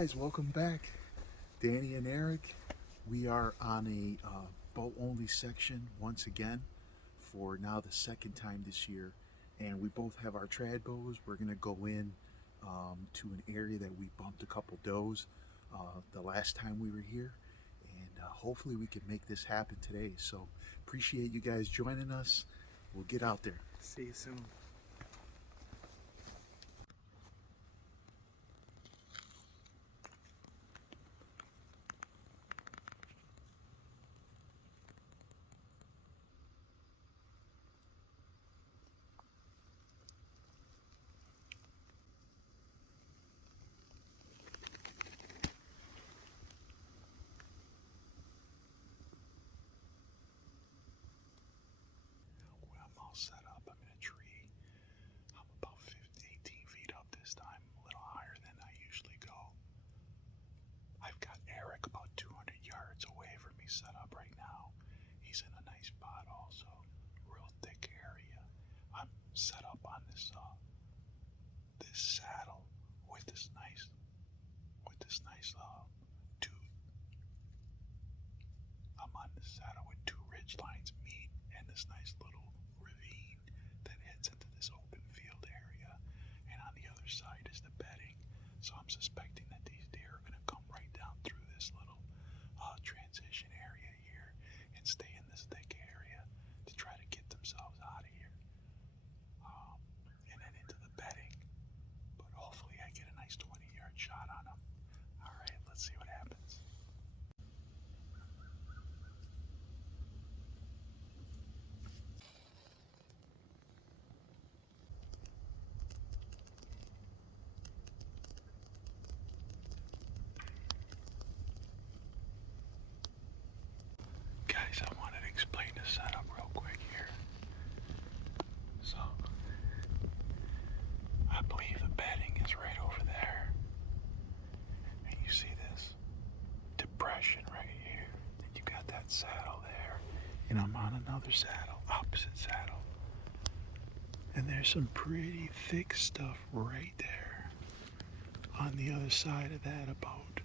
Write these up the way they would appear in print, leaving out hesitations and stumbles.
guys, welcome back. Danny and Eric. We are on a boat only section once again for now the second time this year. And we both have our trad bows. We're going to go in to an area that we bumped a couple does the last time we were here. And hopefully we can make this happen today. So appreciate you guys joining us. We'll get out there. See you soon. I'm all set up. I'm in a tree. I'm about 18 feet up this time, a little higher than I usually go. I've got Eric about 200 yards away from me set up right now. He's in a nice spot also, real thick area. I'm set up on this saddle with this nice two. I'm on this saddle with two ridge lines meet and this nice little ravine that heads into this open field area. And on the other side is the bedding. So I'm suspecting that these deer are going to come right down through this little transition area here and stay in this thick area to try to get themselves out of here. And then into the bedding. But hopefully I get a nice 20-yard shot on them. All right, let's see what happens. Guys, I wanted to explain the setup real quick here. So, I believe the bedding is right over there. And you see this depression right here. And you got that saddle there. And I'm on another saddle, opposite saddle. And there's some pretty thick stuff right there. On the other side of that, about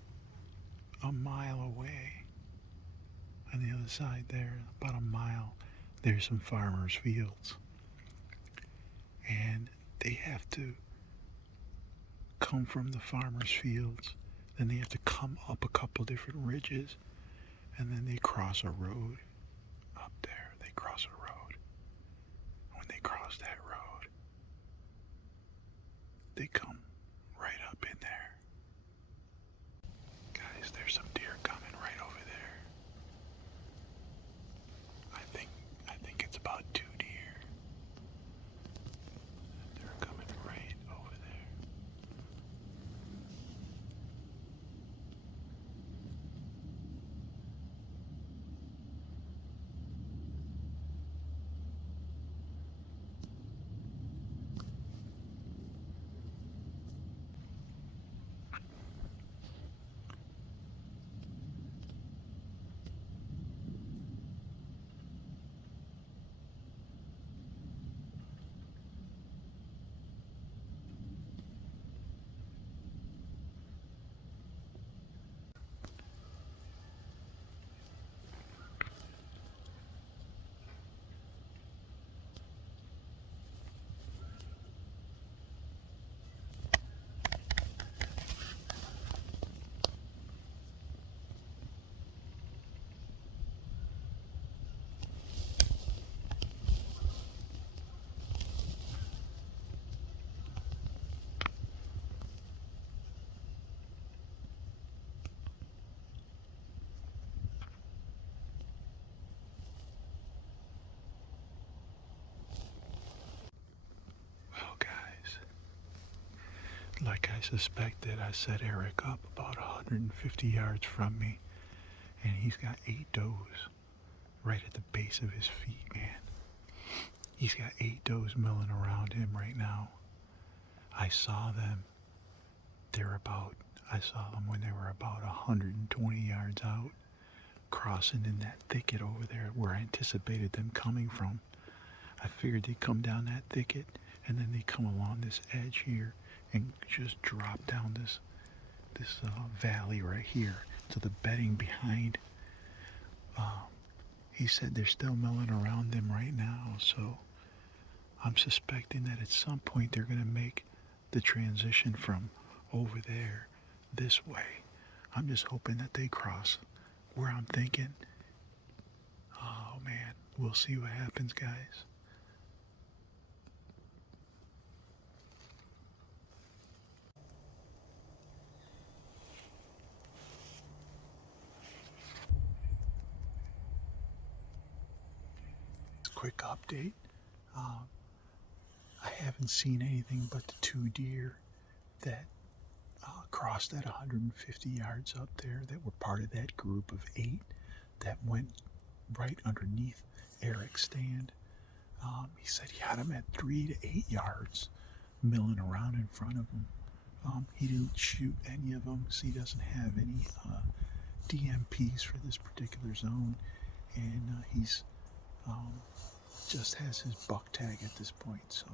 a mile away. On the other side there, about a mile, there's some farmers' fields. And they have to come from the farmers' fields, then they have to come up a couple different ridges, and then they cross a road. Up there, they cross a road. When they cross that road, they come right up in there. Guys, there's some deer coming right over there. I think it's about 2 deer. They're coming right over there. Well, guys, like I suspected, I set Eric up about 150 yards from me, and he's got 8 does right at the base of his feet, man. He's got 8 does milling around him right now. I saw them. I saw them when they were about 120 yards out, crossing in that thicket over there where I anticipated them coming from. I figured they'd come down that thicket, and then they come along this edge here and just drop down valley right here to the bedding behind. He said they're still milling around them right now, so I'm suspecting that at some point they're going to make the transition from over there this way. I'm just hoping that they cross where I'm thinking. Oh man, we'll see what happens, guys. Quick update. I haven't seen anything but the 2 deer that crossed at 150 yards up there that were part of that group of 8 that went right underneath Eric's stand. He said he had them at 3 to 8 yards milling around in front of him. He didn't shoot any of them, so he doesn't have any DMPs for this particular zone, and he's just has his buck tag at this point, so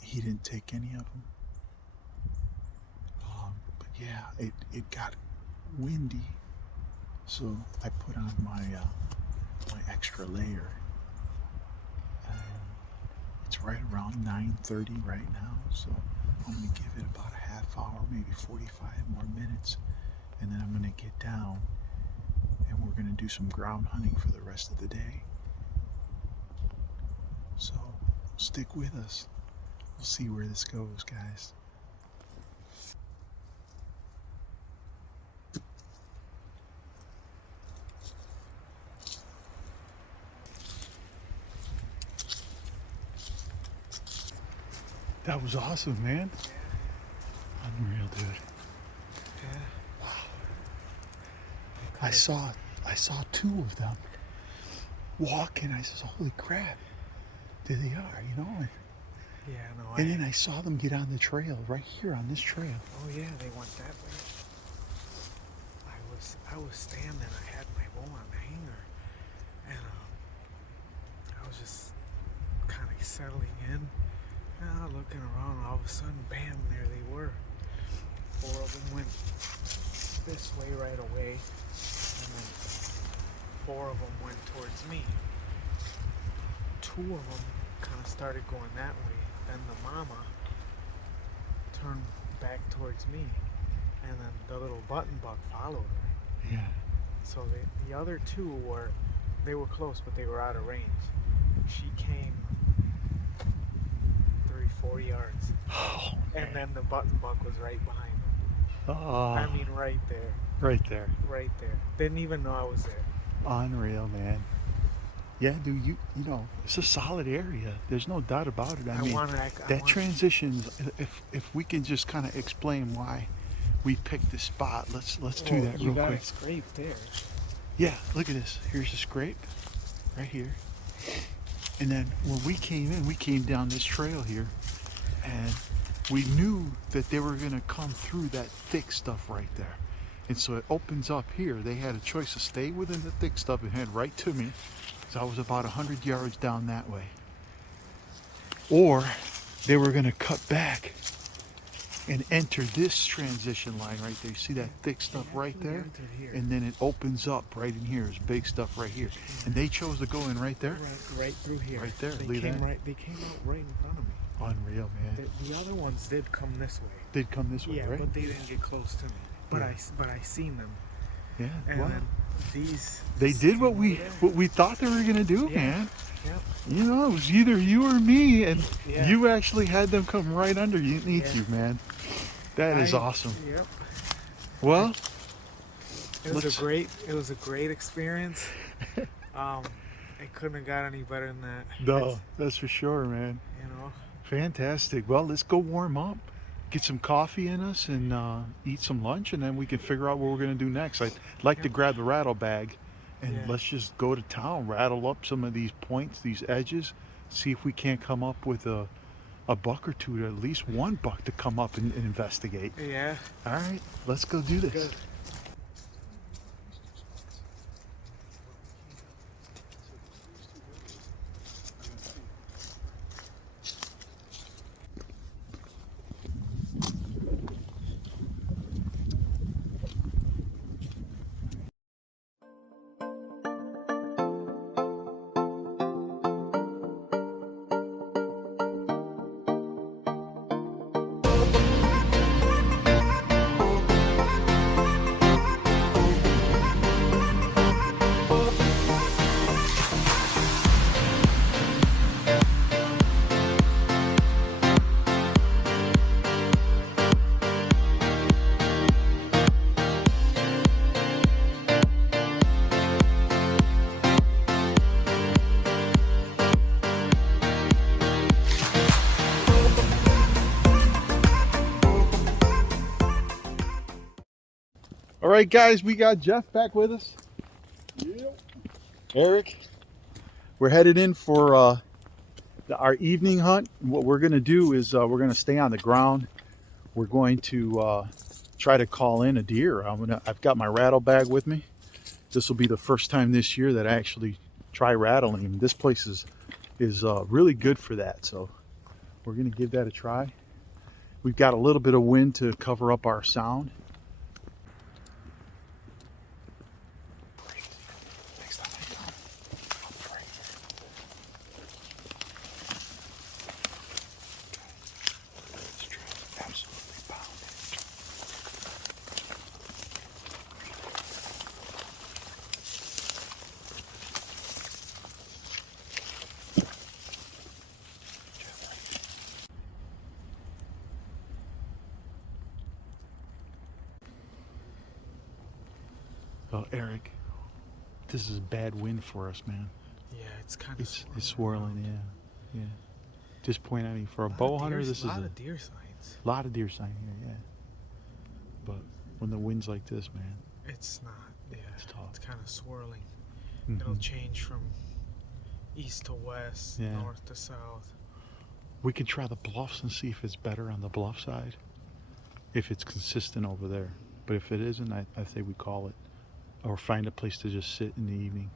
he didn't take any of them. But yeah, it got windy, so I put on my extra layer, and it's right around 9:30 right now, so I'm gonna give it about a half hour, maybe 45 more minutes, and then I'm gonna get down and we're gonna do some ground hunting for the rest of the day. So stick with us. We'll see where this goes, guys. That was awesome, man. Unreal, dude. Yeah. Wow. I saw 2 of them walking. I said, holy crap, there they are, you know. Yeah, no. And then I saw them get on the trail right here on this trail. Oh yeah, they went that way. I was standing. I had my bow on the hanger, and I was just kind of settling in, looking around. All of a sudden, bam! There they were. 4 of them went this way right away, and then 4 of them went towards me. 2 of them kind of started going that way. Then the mama turned back towards me, and then the little button buck followed her. Yeah. So the other 2 were close, but they were out of range. She came 3-4 yards, and then the button buck was right behind them. Oh. I mean, right there. Right there. Right there. Didn't even know I was there. Unreal, man. Yeah, dude, you know, it's a solid area. There's no doubt about it. I mean, transitions, if we can just kind of explain why we picked this spot, let's do that real quick. You got a scrape there. Yeah, look at this. Here's a scrape right here. And then when we came down this trail here, and we knew that they were going to come through that thick stuff right there. And so it opens up here. They had a choice to stay within the thick stuff and head right to me. So I was about 100 yards down that way. Or they were going to cut back and enter this transition line right there. You see that thick stuff right there? And then it opens up right in here. There's big stuff right here. And they chose to go in right there? Right through here. Right there. They came out right in front of me. Unreal, man. The other ones did come this way. They'd come this way, yeah, right? But they didn't get close to me. But I seen them. Yeah. And wow. then these. They did what we thought they were gonna do, man. Yep. You know, it was either you or me, and you actually had them come right underneath you, man. That is awesome. Yep. Well, it was a great experience. It couldn't have got any better than that. No, that's for sure, man. You know. Fantastic. Well, let's go warm up, get some coffee in us, and eat some lunch, and then we can figure out what we're going to do next. I'd like to grab the rattle bag, and let's just go to town, rattle up some of these points, these edges, see if we can't come up with a buck or two, at least one buck to come up and investigate. Yeah. All right, let's go do this. Good. right, guys, we got Jeff back with us. Yep. Eric. We're headed in for our evening hunt. What we're going to do is we're going to stay on the ground. We're going to try to call in a deer. I've got my rattle bag with me. This will be the first time this year that I actually try rattling him. This place is really good for that, so we're going to give that a try. We've got a little bit of wind to cover up our sound. Oh, Eric, this is a bad wind for us, man. Yeah, it's kind of it's swirling, yeah. Just point at me, for a bow hunter, this is a lot of deer signs. A lot of deer sign here, yeah. But when the wind's like this, man, it's not. Yeah, it's kind of swirling. Mm-hmm. It'll change from east to west, north to south. We could try the bluffs and see if it's better on the bluff side, if it's consistent over there. But if it isn't, I say we call it, or find a place to just sit in the evening.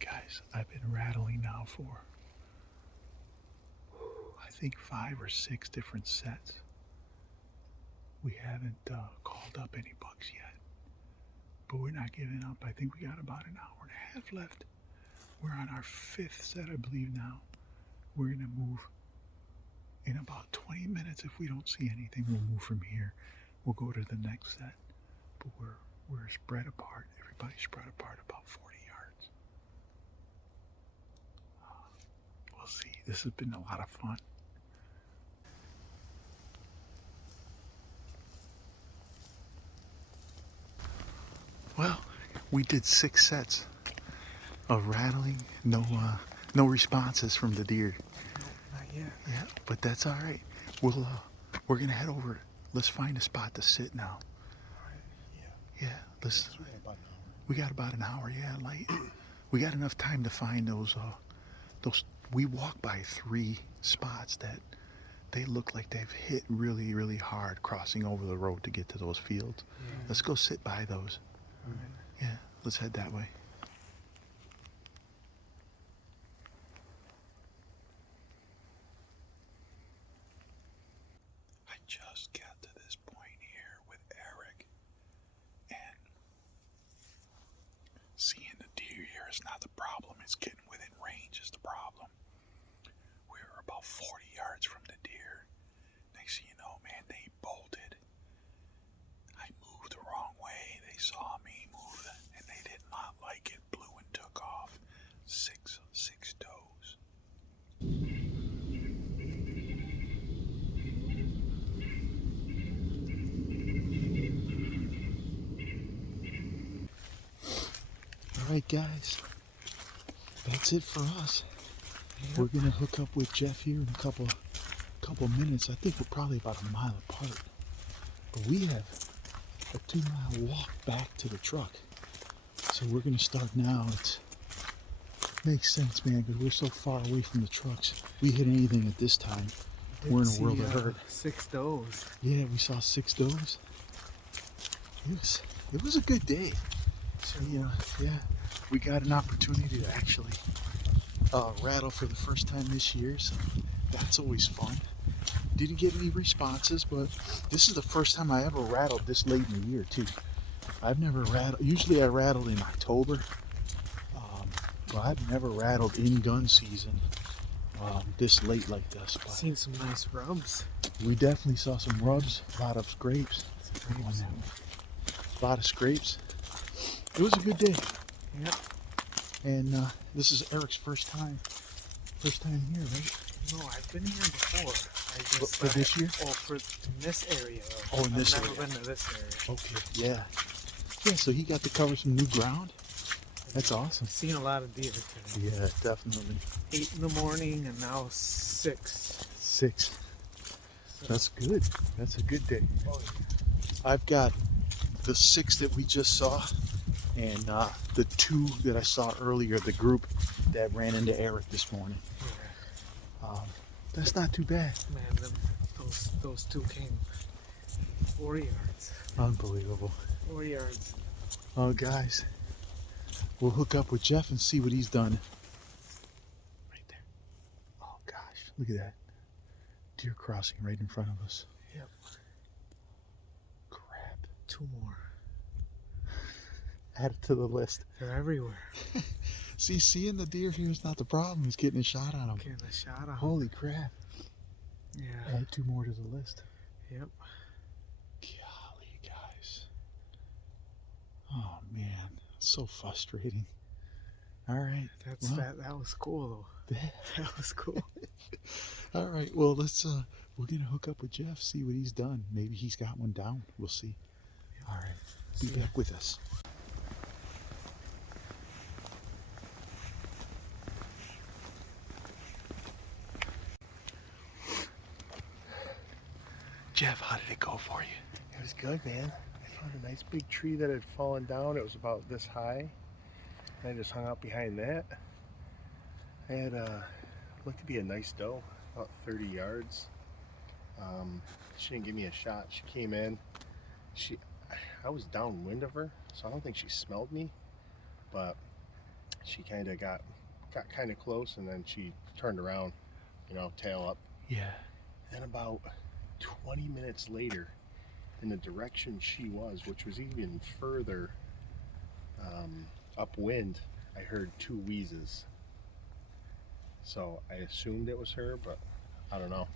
Guys, I've been rattling now for I think 5 or 6 different sets. We haven't called up any bucks yet, but we're not giving up. I think we got about an hour and a half left. We're on our 5th set, I believe now. We're gonna move in about 20 minutes. If we don't see anything, we'll move from here. We'll go to the next set, but we're spread apart. Everybody's spread apart about 40 yards. We'll see. This has been a lot of fun. Well, we did 6 sets of rattling. No responses from the deer. No, not yet. Yeah, but that's all right. We're gonna head over. Let's find a spot to sit now. All right. Yeah. Let's. We got about an hour. Yeah, light. We got enough time to find those. We walked by 3 spots that they look like they've hit really, really hard crossing over the road to get to those fields. Yeah. Let's go sit by those. All right. Yeah, let's head that way. I just got to this point here with Eric, and seeing the deer here is not the problem. It's getting within range is the problem. We were about 40 yards from the deer. Next thing you know, man, they bolted. I moved the wrong way. They saw me move, and they did not like it. Blew and took off. Six does. All right, guys. That's it for us. Yep. We're gonna hook up with Jeff here in a couple minutes. I think we're probably about a mile apart, but we have a 2-mile walk back to the truck. So we're gonna start now. It makes sense, man, because we're so far away from the trucks. We hit anything at this time, we're in a world of hurt. 6 does. Yeah, we saw 6 does. It was a good day. So, yeah, we got an opportunity to actually rattle for the first time this year, so that's always fun. Didn't get any responses, but this is the first time I ever rattled this late in the year too. I've never rattled. Usually I rattled in October, but I've never rattled in gun season this late like this. I've seen some nice rubs. We definitely saw some rubs, a lot of scrapes. A lot of scrapes. It was a good day. Yep. And this is Eric's first time here, right? No, I've been here before. I just, For this year? Oh, in this area. Oh, in this I've area. never been to this area. Okay, yeah. Yeah, so he got to cover some new ground. That's awesome. I've seen a lot of deer today. Yeah, definitely. 8 in the morning and now 6. 6. So, That's good. That's a good day. oh, I've got the 6 that we just saw and the 2 that I saw earlier, the group that ran into Eric this morning. yeah. That's not too bad. Man, those 2 came 4 yards. Unbelievable. 4 yards. Oh, guys, we'll hook up with Jeff and see what he's done. Right there. Oh, gosh, look at that. Deer crossing right in front of us. Yep. Crap. 2 more. Add it to the list. They're everywhere. See, seeing the deer here is not the problem. He's getting a shot on them. Getting a shot on. Holy crap. Yeah. Add 2 more to the list. Yep. Golly, guys. Oh, man. So frustrating. All right. That's well, that was cool though. That was cool. All right. Well, let's we're gonna hook up with Jeff, see what he's done. Maybe he's got one down. We'll see. All right. Be See ya. back with us. Jeff, how did it go for you? It was good, man. I found a nice big tree that had fallen down. It was about this high. And I just hung out behind that. I had looked to be a nice doe, about 30 yards. She didn't give me a shot. She came in. I was downwind of her, so I don't think she smelled me. But she kind of got kind of close, and then she turned around, you know, tail up. Yeah. And about 20 minutes later, in the direction she was, which was even further upwind, I heard 2 wheezes. So I assumed it was her, but I don't know.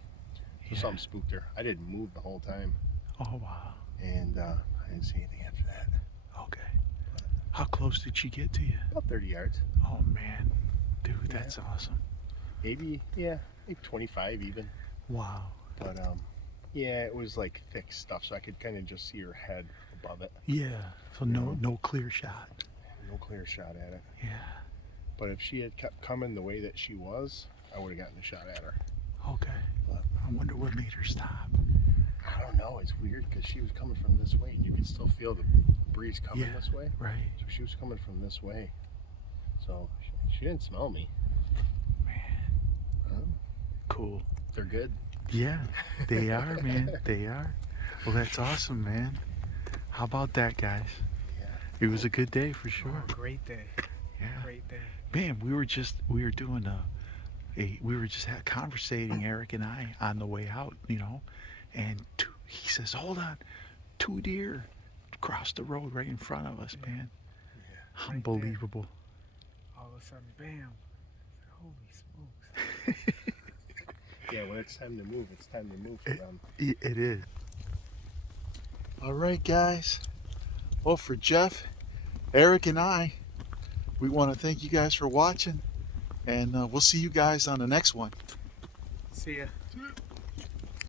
So something spooked her. I didn't move the whole time. Oh, wow. And I didn't see anything after that. Okay. How close did she get to you? About 30 yards. Oh, man. Dude, that's awesome. Maybe 25 even. Wow. But yeah, it was like thick stuff, so I could kind of just see her head above it. Yeah. So no clear shot. No clear shot at it. Yeah. But if she had kept coming the way that she was, I would have gotten a shot at her. Okay. But I wonder what made her stop. I don't know. It's weird because she was coming from this way, and you could still feel the breeze coming this way. Right. So she was coming from this way. So she didn't smell me. Man. Cool. They're good. Yeah, they are, man. They are. Well, that's awesome, man. How about that, guys? Yeah. It was a good day for sure. Oh, great day. Yeah. Great day. Man, we were just conversating, Eric and I, on the way out, you know, and he says, "Hold on, 2 deer crossed the road right in front of us, man." Yeah. Right Unbelievable. All of a sudden, bam. Holy smokes. Yeah, when it's time to move, it's time to move for them. It is. All right, guys. Well, for Jeff, Eric, and I, we want to thank you guys for watching, and we'll see you guys on the next one. See ya.